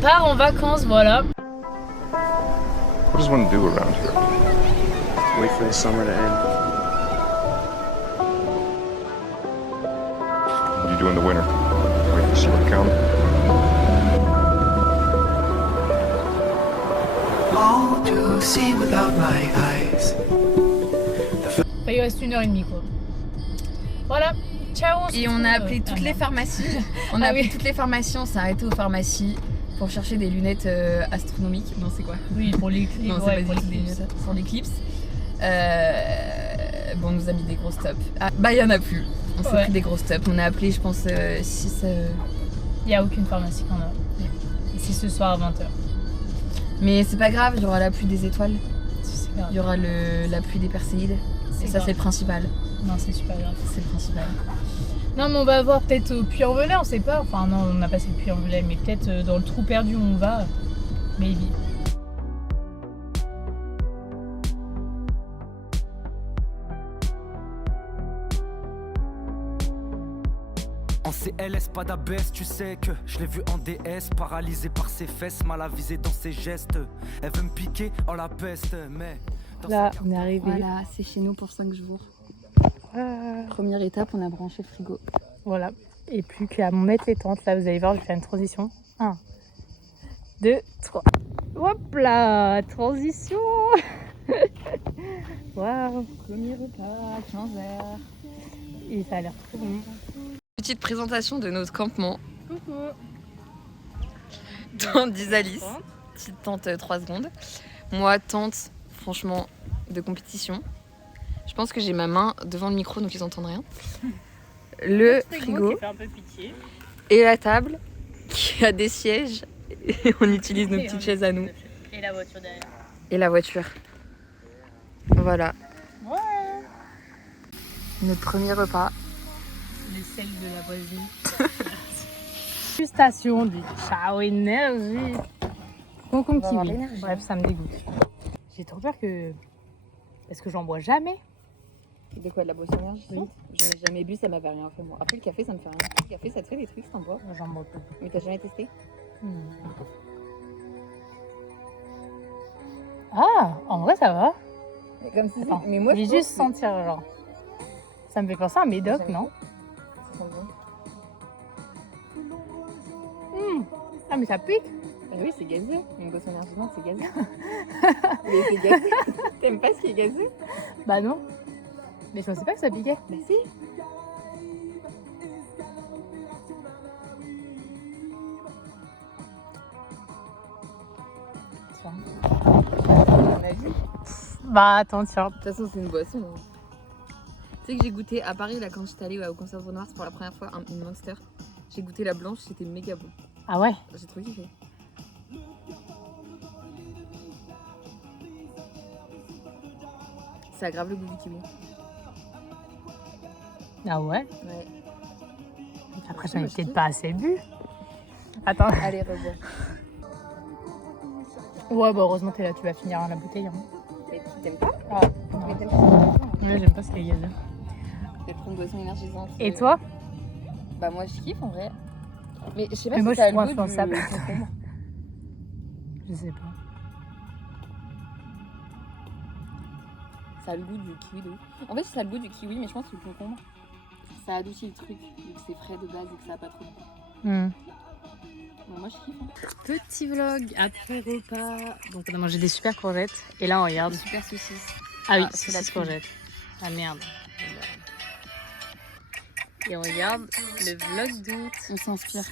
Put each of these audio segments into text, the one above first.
part en vacances, voilà. What does one do around here? Wait for the summer to end. What do you do in the winter? Wait for summer to come? All to see without my eyes. Enfin, il reste 1h30 quoi. Voilà, ciao. Et on a appelé toutes les pharmacies. On a Ah appelé oui. toutes les pharmacies, on s'est arrêté aux pharmacies pour chercher des lunettes astronomiques. Non, c'est quoi? Oui, pour l'éclipse. Non, c'est Ouais, pas pour du tout des l'éclipse. lunettes pour l'éclipse. Bon, on nous a mis des gros stops. Ah, bah, il y en a plus. On s'est Ouais. pris des gros stops. On a appelé, je pense, 6. Il n'y a aucune pharmacie qu'on a. Et c'est ce soir à 20h. Mais c'est pas grave, il y aura la pluie des étoiles. C'est grave. Il y aura la pluie des perséides. Et ça, grave. c'est le principal. Non, c'est super grave. C'est le principal. Non, mais on va voir peut-être au Puy-en-Velay, on sait pas. Enfin, non, on a passé le Puy-en-Velay, mais peut-être dans le trou perdu où on va. Maybe. En CLS, pas d'abaisse, tu sais que je l'ai vu en DS, paralysé par ses fesses, mal avisé dans ses gestes. Elle veut me piquer en la peste, mais. Là, on est arrivé. Voilà, c'est chez nous pour 5 jours. Première étape, on a branché le frigo. Voilà. Et plus qu'à mettre les tentes, là, vous allez voir, je vais faire une transition. 1, 2, 3. Hop là, transition. Waouh. Premier repas, 15h. Et ça a l'air trop bon. Petite présentation de notre campement. Coucou. Tante d'Isalis. Petite tente 3 secondes. Moi, tente, franchement, de compétition. Je pense que j'ai ma main devant le micro, donc ils entendent rien. Le frigo Qui fait un peu pitié. et la table qui a des sièges. Et on utilise nos petites chaises à nous. Et la voiture derrière. Et la voiture. Voilà. Ouais. Notre premier repas. Le sel de la voisine. Dégustation du Ciao Énergie. Concombre On va avoir kiwi. l'énergie. Bref, ça me dégoûte. J'ai trop peur que. Parce que j'en bois jamais. De quoi, de la boisson énergisante? J'en ai jamais bu, ça m'avait rien fait moi. Après le café, ça me fait rien. Le café, ça te fait des trucs, t'en bois. J'en bois pas. Mais t'as jamais testé? Ah, en vrai, ça va. Mais comme si. Attends, Mais moi, je vais trouve juste que- sentir, genre. Ça me fait penser à un médoc, Jamais non? Ça sent bon. Ah, mais ça pique. Bah oui, c'est gazeux. Une boisson énergisante, c'est gazeux. Mais c'est gazeux. T'aimes pas ce qui est gazeux? Bah non. Mais je pensais pas que ça piquait. Bah si. Tiens. On a vu. Bah attends, tiens. De toute façon, c'est une boisson. hein. Tu sais que j'ai goûté à Paris, là, quand j'étais allée au Conserve Noir, pour la première fois, une Monster. J'ai goûté la blanche, c'était méga bon. Ah ouais. J'ai trop kiffé. Ça aggrave le goût du kiwi. Ah ouais. Ouais. Après, j'en ai Moi, je peut-être kiffe. pas assez bu. Attends. Allez, revois. Ouais, bah heureusement, t'es là, tu vas finir la bouteille. Hein. Et tu t'aimes pas? Ah, Mais non. t'aimes pas? Ouais, j'aime pas ce qu'il y a gazeux. Je vais prendre une boisson énergisante. Et toi? Bah moi je kiffe en vrai. Mais je sais pas Mais si moi, ça je a suis le goût influençable. du concombre. Je sais pas. Ça a le goût du kiwi de ouf. En fait ça a le goût du kiwi mais je pense que le concombre ça adoucit le truc vu que c'est frais de base et que ça a pas trop de goût. Bah, moi je kiffe. Hein. Petit vlog après repas. Donc, on a mangé des super courgettes. Et là, on regarde. Des super saucisses. Ah oui, c'est c'est la la courgette. Ah merde. Et on regarde le vlog d'août. On s'inspire.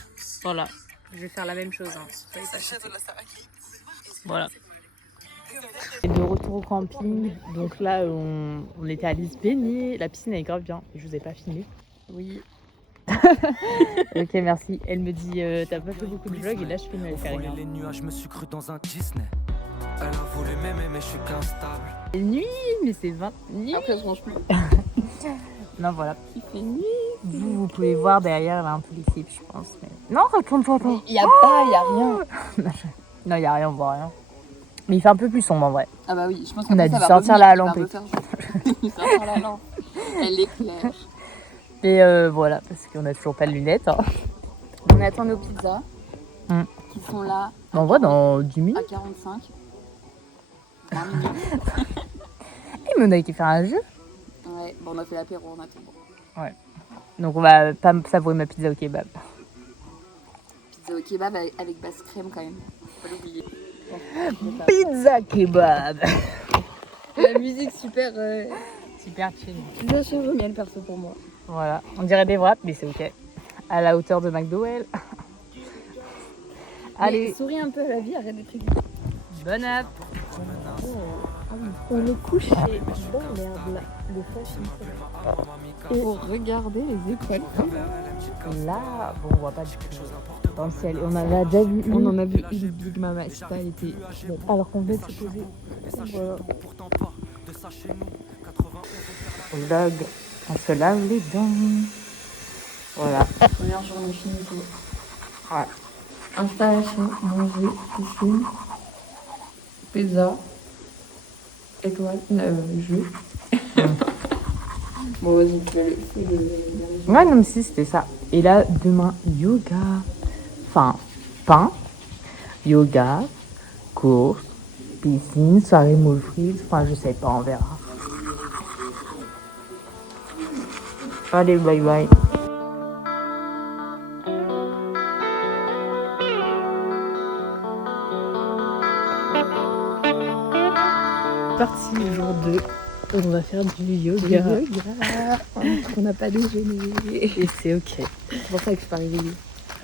Voilà. Je vais faire la même chose. Hein. Soyez pas choqués. Voilà. Et de retour au camping. Donc là, on était à Lise baigner. La piscine elle est grave bien. Je vous ai pas filmé. Oui. Ok, merci. Elle me dit t'as pas fait beaucoup de vlogs et là je filme avec Voler Karine. les nuages, je me suis cru dans un Disney. Elle a voulu m'aimer, mais je suis qu'instable. C'est nuit, mais c'est 20 nuit. Après je mange plus. Non, voilà. Il fait nuit. Vous pouvez voir derrière là un peu les clips, je pense. Mais... Non, retourne-toi pas. Il y a pas, il y a rien. Non, il y a rien, on voit rien. Mais il fait un peu plus sombre en vrai. Ah bah oui, je pense On a qu'après, dû ça va sortir revenir, la il va lampe et refaire jour. Sortir la lampe. Elle éclaire. Et voilà, parce qu'on a toujours pas de lunettes. Hein. On attend nos pizzas. Mm. qui sont là. On voit dans 10 À minutes. 45. 20 minutes. Mais on a été faire un jeu. Ouais, bon, on a fait l'apéro en attendant. Donc on va pas savourer ma pizza au kebab. Pizza au kebab avec basse crème quand même. Faut pas l'oublier. Pizza kebab. La musique super. Super chill. Pizza chèvre miel perso pour moi. Voilà, on dirait des wraps, mais c'est ok. À la hauteur de McDowell. Allez, Mais souris un peu à la vie, arrête d'être aiguë. bonne app. On est couché dans l'herbe là, le fashion. Et pour regarder les étoiles. Là, bon, on voit pas du tout dans le ciel. Et on avait déjà vu une. On en a vu une Big Mama, c'est pas été. Alors qu'on venait de se poser. Voilà. Vlog, on se lave les dents. Voilà. Première journée finie tout. Ouais. Installation, manger, piscine, pizza, étoile, jeu. Bon, vas-y, fais le. Ouais, non, mais si, c'était ça. Et là, demain, yoga. Enfin, pain, yoga, course, piscine, soirée moule frite. Enfin, je sais pas, on verra. Allez, bye bye. Parti jour 2. On va faire du yoga. On n'a pas déjeuné. Et c'est ok. C'est pour ça que je suis pas réveillée.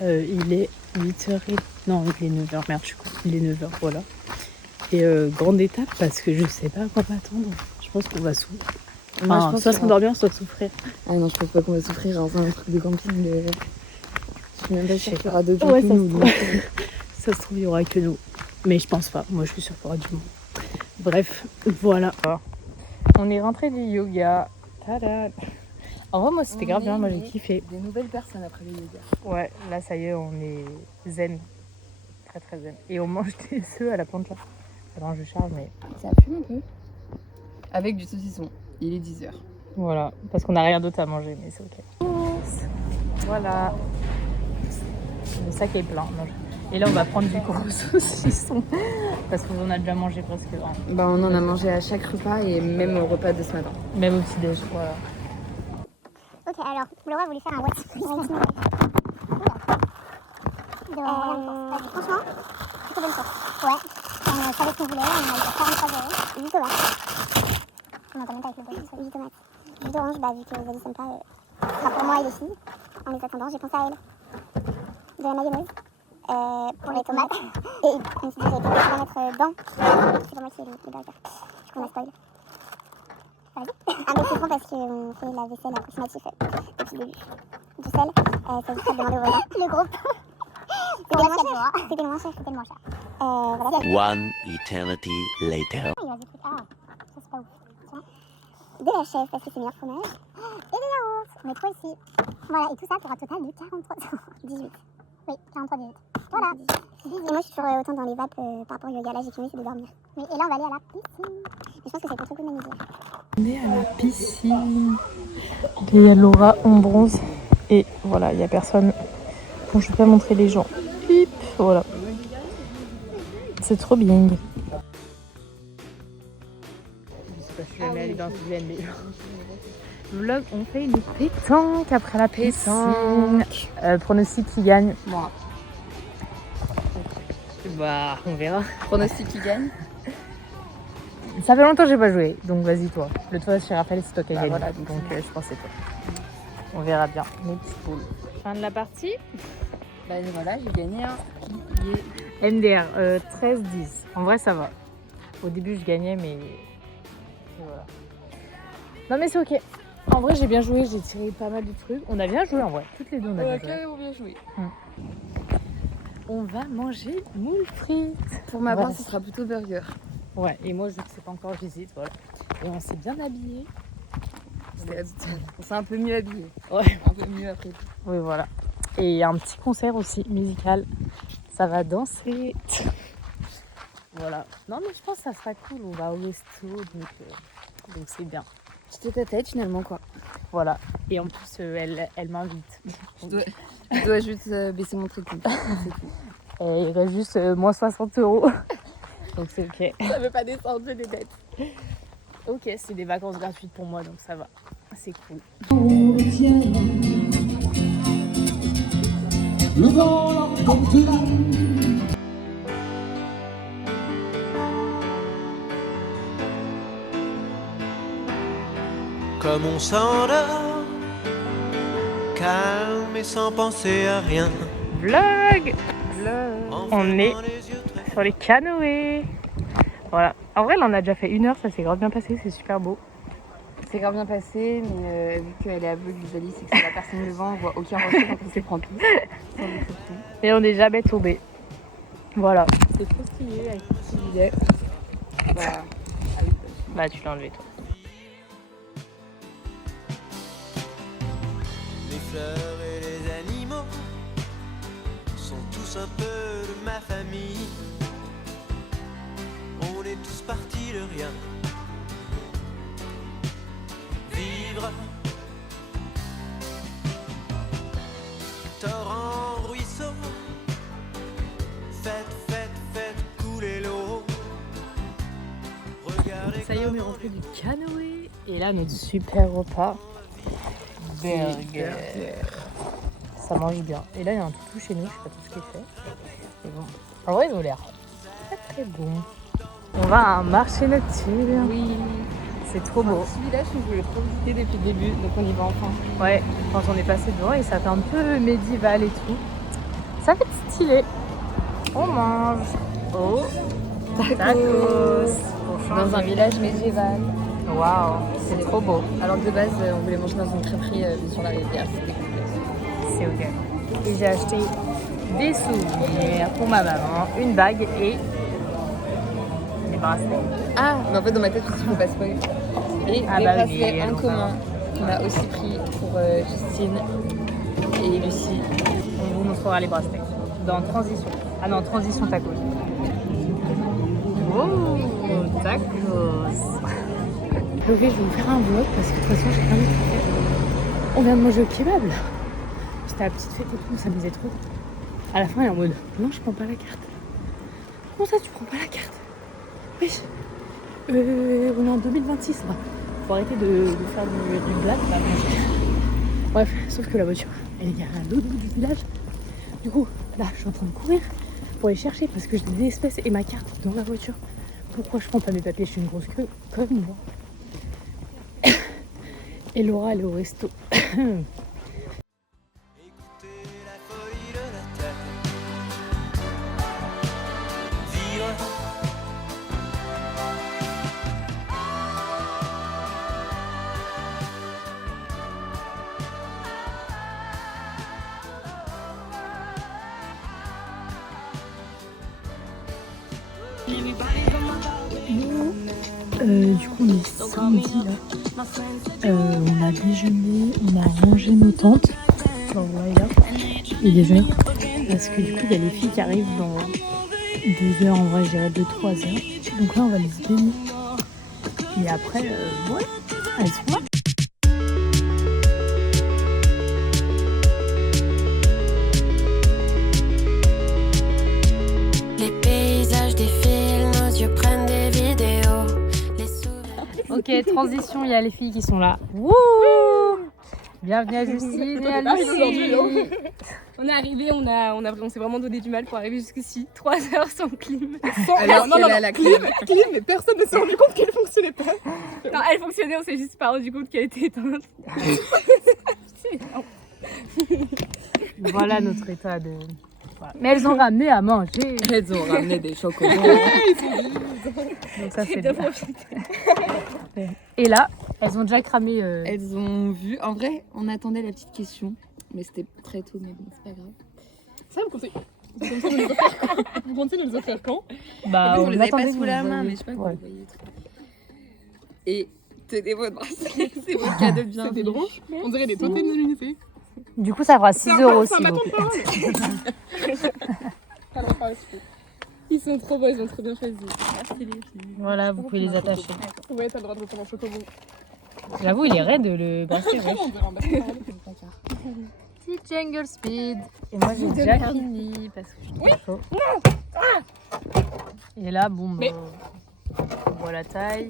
Il est 8h. Non, il est 9h. Merde, je suis con. Il est 9h, voilà. Et grande étape parce que je sais pas à quoi m'attendre. Je pense qu'on va souffrir. Moi, je Enfin, pense soit qu'on- s'endormir, soit souffrir. Ah non, je pense pas qu'on va souffrir dans un truc de camping. Je suis même pas sûre qu'il y aura d'autres Ouais, gens ça que se nous. trouve. Ça se trouve, il y aura que nous. Mais je pense pas. Moi, je suis sûre qu'il y aura du monde. Bref, voilà. On est rentré du yoga. Tada. En vrai, moi, c'était grave bien. Moi, j'ai kiffé. Des nouvelles personnes après le yoga. Ouais, là, ça y est, on est zen. Très, très zen. Et on mange des œufs à la plancha. Alors, je charge, mais Ça fume un peu. Avec du saucisson. Il est 10h. voilà. Parce qu'on n'a rien d'autre à manger, mais c'est ok. Voilà. Le sac est plein. Non, et là, on va prendre du gros saucisson. Parce qu'on en a déjà mangé presque un. Bah, on en a mangé à chaque repas et même au repas de ce matin. Même au petit-déj, voilà. Ok, alors, Laura voulait faire un what franchement, plutôt bonne source. Ouais, on savait ce qu'on voulait, on a eu 43 euros. 8 tomates. On entend même pas avec le bol, 8 tomates. Jus d'orange, bah vu que les amis sont pas... Enfin, pour moi et les filles, en les attendant, j'ai pensé à elle. De la mayonnaise. Pour les tomates. Et je me suis dit, j'ai été obligée d'en mettre dans. C'est pas moi qui ai les burgers. Du coup, on a spoil. Vas-y. Ah, mais c'est bon parce qu'on fait la vaisselle approximative depuis le début. Du sel, ça évite de demander aux voisins. Le groupe. C'était le moins cher, c'était le moins cher. Voilà. One eternity later. Il y a des trucs. Ah, ça c'est pas ouf. Tiens. De la chèvre parce que c'est meilleur fromage. Et des yaourts. On met trop ici. Voilà, et tout ça pour un total de 43. 18. Oui, 43, 18. Voilà. Et moi je suis toujours autant dans les vapes par rapport au yoga. Là j'ai fini, c'est de dormir. Mais, et là on va aller à la piscine. Et je pense que c'est pour tout le monde dire. On est à la piscine. Il y a Laura en bronze. Et voilà, il n'y a personne. Bon, je ne vais pas montrer les gens. Pip, voilà. C'est trop bien. Je sais pas si je vais aller dans ce mais... Vlog, on fait une pétanque après la piscine. Pronostic qui gagne. Moi. Bah, on verra. Pronostic qui gagne. Ça fait longtemps que j'ai pas joué, donc vas-y toi. Le toit chez Raphaël, c'est toi qui as gagné. voilà, donc je pense que c'est toi. On verra bien. Mes petites poules. Fin de la partie. Bah voilà, j'ai gagné un billet. MDR 13-10. En vrai, ça va. Au début, je gagnais, mais voilà. Non, mais c'est ok. En vrai, j'ai bien joué. J'ai tiré pas mal de trucs. On a bien joué en vrai. Toutes les deux, on a bien joué. carrément bien joué. On va manger moules frites. Pour ma Voilà. part, ce sera plutôt burger. Ouais, et moi, je sais pas encore visite. Voilà. Et on s'est bien habillés. On s'est un peu mieux habillé. Ouais. Un peu mieux après. Oui, voilà. Et il y a un petit concert aussi musical. Ça va danser. Voilà. Non, mais je pense que ça sera cool. On va au resto, donc c'est bien. C'était ta tête finalement quoi. Voilà. Et en plus, elle m'invite. Je dois juste baisser mon truc. C'est tout. Et il reste juste moins 60 €. Donc c'est ok. Ça veut pas descendre, j'ai des dettes. Ok, c'est des vacances gratuites pour moi, donc ça va. C'est cool. Comme on s'endort, calme et sans penser à rien. Vlog. On est sur les canoës. Voilà. En vrai, là, on a déjà fait 1 heure, ça s'est grave bien passé, c'est super beau. C'est grave bien passé, mais vu qu'elle est aveugle, Alice, et que c'est la personne devant, on voit aucun rocher quand on se prend tout. Et on n'est jamais tombé. Voilà. C'est trop stylé avec ce petit gilet. Bah, tu l'as enlevé, toi. Les fleurs et les animaux sont tous un peu de ma famille. On est tous partis de rien. Vivre, torrent, ruisseau, faites couler l'eau. Regardez. Ça y est, on est rentré du canoë. Et là, notre super repas. Burger. Ça mange bien. Et là, il y a un toutou chez nous, je sais pas tout ce qu'il fait. Mais bon. En vrai, ils ont l'air très très bons. On va à un marché nocturne. Oui. C'est trop beau. Ce village, je voulais trop visiter depuis le début, donc on y va enfin. Ouais, quand on est passé devant et ça fait un peu médiéval et tout. Ça fait stylé. On mange au tacos. Dans un village médiéval. Waouh, c'est trop beau. Alors que de base, on voulait manger dans une crêperie sur la rivière, c'était complexe. C'est ok. Et j'ai acheté des souvenirs pour ma maman, une bague et des bracelets. Ah, mais en fait, dans ma tête, il ne faut pas spoiler. Et des bracelets en commun qu'on a aussi pris pour Justine et Lucie. On vous montrera les bracelets. Dans transition. Ah non, transition tacos. Oh, tacos. Je vais vous faire un vlog parce que de toute façon j'ai rien d'autre à faire. On vient de manger au kebab là. C'était la petite fête et tout, ça me faisait trop. À la fin elle est en mode non je prends pas la carte. Comment ça tu prends pas la carte? Wesh, on est en 2026 là. Faut arrêter de faire du blague là. Bref, sauf que la voiture elle est garée à l'autre bout du village. Du coup là je suis en train de courir pour les chercher parce que j'ai des espèces et ma carte dans la voiture. Pourquoi je prends pas mes papiers? Je suis une grosse queue comme moi. Et Laura elle est au resto. Écoutez la folie de la terre. Vivre. Du coup on est samedi là. On a déjeuné, on a rangé nos tentes. Bon voilà là. Et déjeuner. Parce que du coup il y a les filles qui arrivent dans 2 heures, en vrai je dirais 2-3 heures. Donc là on va les baigner. Et après ouais, elles sont là. Les paysages défilent, nos yeux prennent des vidéos. Les souvenirs. Ok, transition, il y a les filles qui sont là. Wouh! Bienvenue à Justine et à Lucie. On est arrivé, on s'est vraiment donné du mal pour arriver jusqu'ici. 3 heures sans clim. Alors non, la clim, Mais personne ne s'est rendu compte qu'elle fonctionnait pas. Non, elle fonctionnait, on s'est juste pas rendu compte qu'elle était éteinte. Voilà notre état de... Voilà. Mais elles ont ramené à manger. Elles ont ramené des chocolats. Donc ça c'est bien. Et là, elles ont déjà cramé... Elles ont vu. En vrai, on attendait la petite question. Mais c'était très tôt, mais bon, c'est pas grave. Ça, vous comptez de les offrir quand? Vous comptez de les offrir quand? Bah, on les avait pas attendait sous que la vous main, voyez. mais je sais pas Ouais. vous voyez trop. Et tenez votre bracelet, c'est votre cadeau bien. C'est des branches. On dirait des totems de l'unité. Du coup, ça fera 6 euros C'est un s'il vous bâton de plaît. parole. Ils sont trop beaux, ils ont trop bien choisi. Merci les filles. Voilà, vous pouvez les attacher. Ouais, t'as le droit de reprendre un chocobon. J'avoue, il est raide le bracelet. Ouais. On dirait un bâton de parole. Petit jungle speed. Et moi j'ai déjà fini parce que je suis trop chaud. Et là, bon, bah, on voit la taille.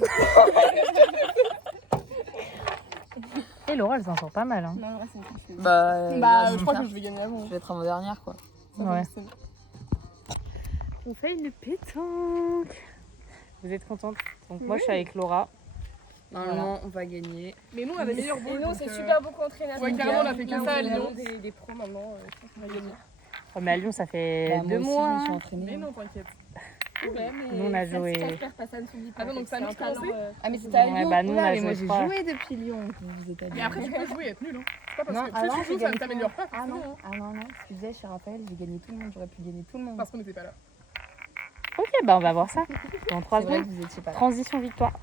Et Laura, elle s'en sort pas mal. Hein. Non, ouais, c'est une tricheuse. Je crois que je vais gagner avant. Je vais être avant-dernière quoi. Ouais. On fait une pétanque. Vous êtes contente? Donc moi je suis avec Laura. Normalement, on va gagner. Mais nous, on a des meilleurs boules. Et nous, on s'est super beaucoup entraînés. Ouais, carrément, on a fait que ça à Lyon. Des pros maintenant, je pense qu'on va gagner. Oh, mais à Lyon, ça fait 2 mois. Je me suis entraînée. Mais non, t'inquiète. Ouais, mais Nous, on a joué. Ah non, donc ça a mis commencé. Ah, mais c'était à Ouais, Lyon. bah, nous, on a mais moi, joué j'ai froid. joué depuis Lyon. Vous êtes à Lyon. Mais après, tu peux jouer et être nul. Hein. C'est pas Non, parce que alors, plus tu j'ai joues, ça ne gagné t'améliore tout pas. le monde. forcément, hein. Non, excusez, je rappelle, j'ai gagné tout le monde. J'aurais pu gagner tout le monde. Parce qu'on n'était pas là. Ok, bah on va voir ça. Dans 3 C'est vrai secondes. que vous étiez pas là. Transition victoire.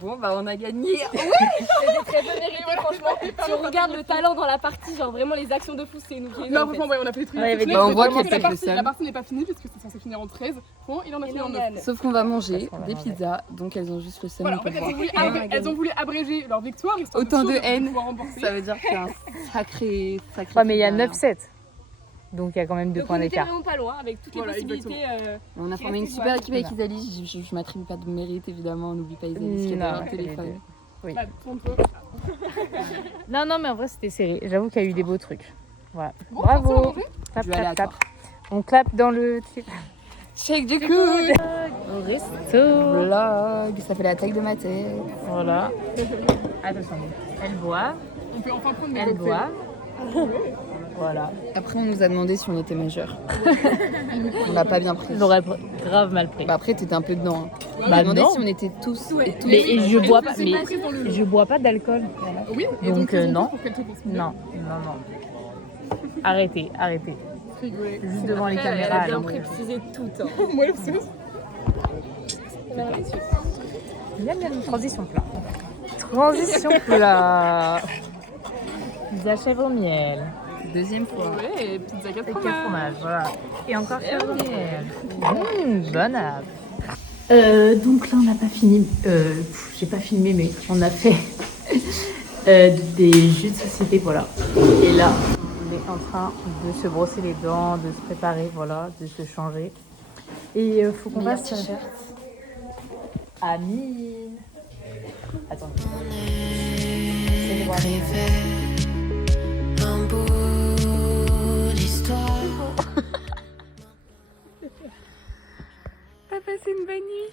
Bon, bah, on a gagné. C'était très peu mérité, franchement. Si on regarde le talent dans la partie, genre vraiment les actions de fou, c'est nous qui les Non, avons franchement, faites. ouais, on a fait des trucs. Ouais, exceptionnels, bah, on c'est voit vraiment qu'il y a que peut-être le seum. la partie n'est pas finie puisque c'est censé finir en 13 points. Il en a fini en 9. Sauf qu'on va manger Parce qu'on va des manger. pizzas, donc elles ont juste le seum. Voilà, on en peut fait, voir. elles ont voulu abréger leur victoire. histoire Autant de sauver, haine, pouvoir remporter. ça veut dire qu'il y a un sacré. Ouais, mais il y a truc derrière. 9-7. Donc il y a quand même 2 Donc points on était d'écart. vraiment pas loin avec toutes les Voilà, possibilités. On a Qui formé une restait, super ouais. équipe avec Isalie. Je m'attribue pas de mérite évidemment, on n'oublie pas Isalie qui a Non, derrière le téléphone. Oui. Bah, tourne-toi. Non, mais en vrai, c'était serré. J'avoue qu'il y a eu des beaux trucs. Voilà. Bon, Bravo. attention, Tap, Je vais aller à tap, tap. On clappe dans le Shake du coude. au resto. Vlog, ça fait la taille de ma tête. Voilà. Attention. Elle boit. On peut enfin prendre des Elle cocktails. boit. Voilà. Après, on nous a demandé si on était majeur. On l'a pas bien pris. J'aurais grave mal pris. Bah après, t'étais un peu dedans. Hein. On Bah a demandé non. si on était tous et toutes. Mais je bois pas. c'est Mais compris dans le- je bois pas d'alcool. Oui, et Donc, ils ont non. tous pour qu'elle te considère. Non. Arrêtez. Rigoler. Juste devant les Elle a caméras. bien là. précisé tout. Hein. Moi, le sauce. Bien, transition plat. Transition plat. Pizza chèvre au miel. Deuxième fois. Ouais, pizza 4 Et 4 fromages. fromages, voilà. Et encore chèvre au miel. Bonne app. Donc là, on n'a pas fini. J'ai pas filmé, mais on a fait des jeux de société, voilà. Et là, on est en train de se brosser les dents, de se préparer, voilà, de se changer. Et il faut qu'on Meilleur fasse t-shirt. Amine. Attends. Un bout d'histoire. T'as passé une bonne nuit?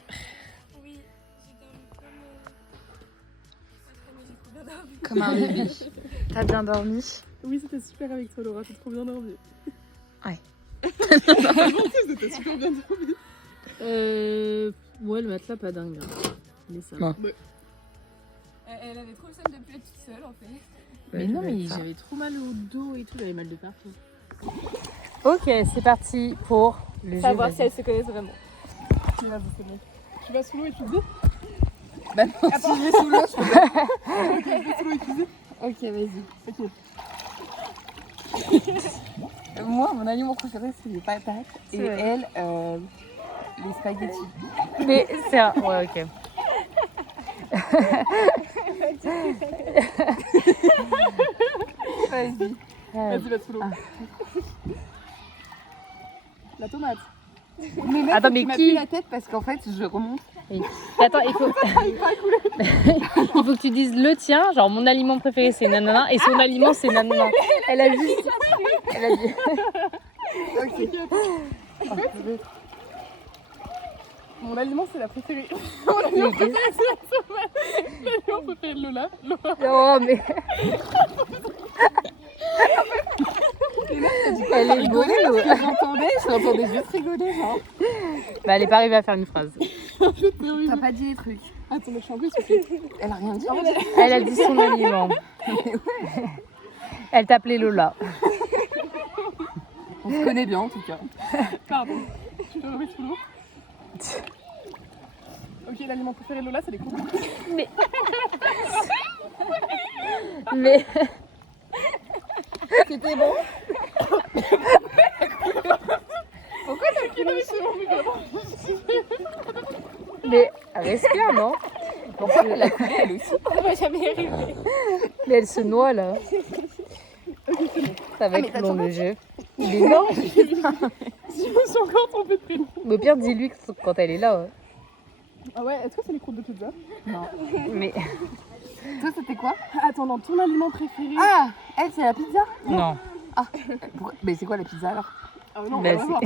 Comme un bébé. T'as bien dormi? Oui, c'était super avec toi, Laura. T'as trop bien dormi. Ouais. C'était super bien dormi. Ouais, le matelas, pas dingue. Mais ça. Non. Elle avait trop le seum de plus être toute seule en fait. Mais non, mais j'avais trop mal au dos et tout, j'avais mal de partout. Ok, c'est parti pour le jeu. Savoir vas-y. si elles se connaissent vraiment. Tu vas, c'est bon. Tu vas sous l'eau et tu dis. Bah non, si je vais sous l'eau, je peux pas. Ok, vas-y. Moi, mon aliment préféré, c'est les patates. Et C'est vrai. elle, les spaghettis. Mais c'est un... Ouais, ok. Vas-y. Vas-y, va sous l'eau. La tomate. Mais mec, Attends, mais tu m'as qui pris la tête parce qu'en fait, je remonte. Attends, il faut... il faut que tu dises le tien, genre mon aliment préféré c'est nanana et son aliment c'est nanana. Elle a juste... Elle a dit... Mon aliment, c'est la préférée. Mon aliment préféré, c'est la tomate. L'aliment préféré de Lola. Oh mais... Elle est Rigoler bonne. parce que j'entendais juste rigoler, genre. Bah elle est pas arrivée à faire une phrase. T'as pas dit les trucs. Attends, mais je suis un peu essoufflée. Elle a rien dit. Elle a dit son aliment. Elle t'appelait Lola. On se connaît bien en tout cas. Pardon. Tu te remets sous l'eau. Ok, l'aliment préféré de Lola, c'est les courgettes. Mais... C'était bon. Pourquoi t'as qui dans les cheveux, Mais respire, non? Pourquoi elle a coulé elle aussi? On va jamais y arriver. Mais elle se noie là. Ok, Ça va Ah, mais être t'as long toujours le jeu. Il est long. Je me suis encore trompée de prénom. Mais au pire, dis-lui quand elle est là. Ouais. Ah ouais, est-ce que c'est les croûtes de pizza? Non. Mais Toi, c'était quoi? Attends, dans ton aliment préféré? Ah, elle, c'est la pizza? non. Ah, mais c'est quoi la pizza alors? Ah non, Bah, on va voir.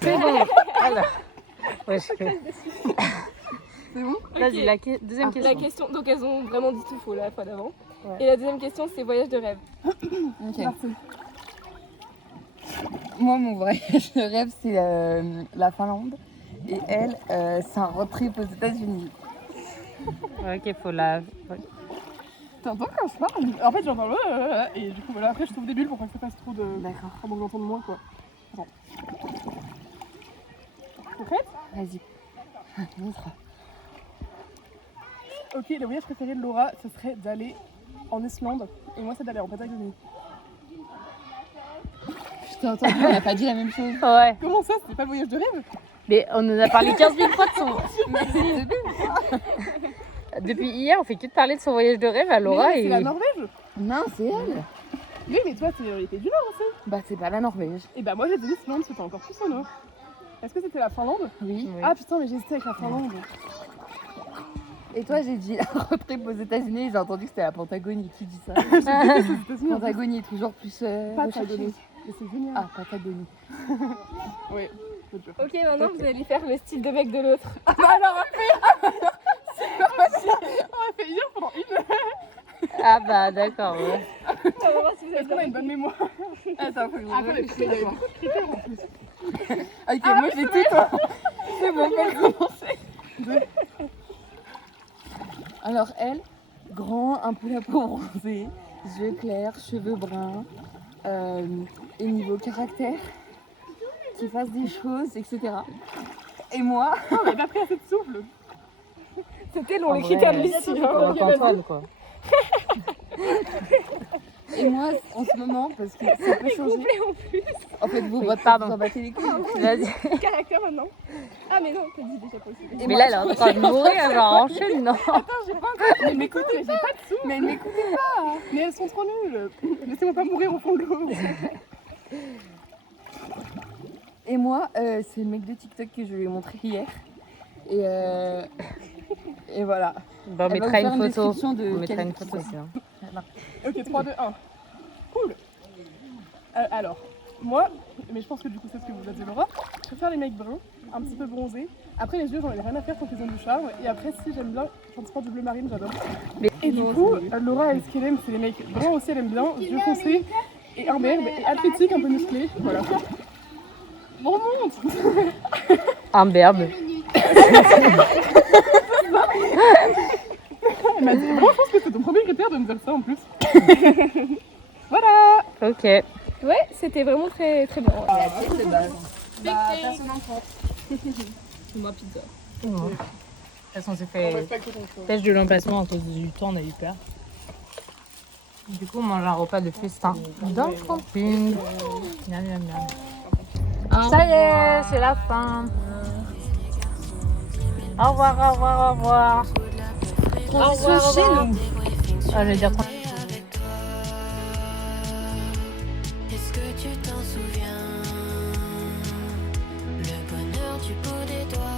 C'est bon. Alors. Ouais, je peux. C'est bon? Vas-y, Ok. la deuxième question. La question, donc elles ont vraiment dit tout faux la fois d'avant. Ouais. Et la deuxième question, c'est voyage de rêve. Ok. Moi, mon voyage de rêve, c'est la Finlande. Et elle, c'est un road trip aux États-Unis. Ok, faut la. Ouais. T'entends quand je parle? En fait, j'entends et du coup, voilà, après, je trouve des bulles pour pas que ça fasse trop de. D'accord. Pour m'entendre moins, quoi. Attends. T'es prête? Vas-y. Montre. Ok, le voyage préféré de Laura, ce serait d'aller en Islande. Et moi, c'est d'aller en Patagonie. Je t'ai entendu, on n'a pas dit la même chose. Ouais. Comment ça? C'était pas le voyage de rêve? Mais on en a parlé 15 000 fois de son. Mais c'est bien. Depuis hier, on fait que de parler de son voyage de rêve à Laura Mais et. c'est la Norvège? Non, c'est elle. Oui, mais toi, t'es les pays du Nord aussi. Bah, c'est pas la Norvège. Et bah, moi, j'ai dit l'Islande, c'était encore plus au Nord. Est-ce que c'était la Finlande? Oui. Oui. Ah putain, mais j'hésitais avec la Finlande. Et toi, j'ai dit la road trip aux États-Unis, j'ai entendu que c'était la Patagonie qui dit ça. Patagonie est toujours plus. Patagonie. Mais c'est génial. Ah, Patagonie. Oui, c'est dur. Ok, maintenant vous allez faire le style de mec de l'autre. Ah bah alors, on a fait hier pendant une heure. Ah bah d'accord. Ouais. On va voir si vous Est-ce qu'on a une bonne mémoire? Attends, faut que je Attends, mais il y a eu beaucoup de critères en plus. Ok, moi j'ai tout. C'est bon, on peut commencer. Alors, elle, grand, un peu la peau bronzée, yeux clairs, cheveux bruns, et niveau caractère, qui fasse des choses, etc. Et moi, Non, mais d'après assez de souffle. C'était long En les vrai, critères de Lucie. On va Antoine quoi. et moi, en ce moment, parce que ça peut changer. En fait, vous, Oui, votre pardon. vous en battez les couilles. Vas-y. Caractère maintenant. Ah mais non, t'as dit déjà pas aussi. Et Mais moi, là, elle est en train de mourir, genre enchaîne, non? Mais m'écoutez, mais j'ai pas de sous. Mais elle m'écoutez pas. Mais elles sont trop nulles. Laissez-moi pas mourir au fond de l'eau. Et moi, c'est le mec de TikTok que je lui ai montré hier. Et voilà. Bah, on Elle va mettra vous faire une une photo. description de On mettra quelle une photo pizza. aussi. Hein. Ok, 3, 2, 1. Cool. Alors, moi, mais je pense que du coup c'est ce que vous a dit Laura, je préfère les mecs bruns, un petit peu bronzés. Après les yeux, j'en ai rien à faire tant qu'ils ont du charme. Et après, si j'aime bien, quand tu portes du bleu marine, j'adore. Et du coup, Laura, elle, ce qu'elle aime, c'est les mecs bruns aussi, elle aime bien, yeux foncés et imberbe, et athlétique, un peu musclé. Voilà. On remonte. Imberbe. Elle m'a dit, moi je pense que c'est ton premier critère de me dire ça en plus. Voilà. Ok. Ouais, c'était vraiment très très bien. La pièce de base. Personne en prend. C'est moi pizza. De toute façon, on s'est On fait respecte ton choix. tâche de l'emplacement à cause du temps, on a eu peur. Du coup, on mange un repas de festin dans le camping. Miam, miam, miam. Ça y est, c'est la fin. Au revoir, au revoir, au revoir. Au revoir, au revoir. Ah, je vais dire quoi? Est-ce que tu t'en souviens? Le bonheur du bout des doigts.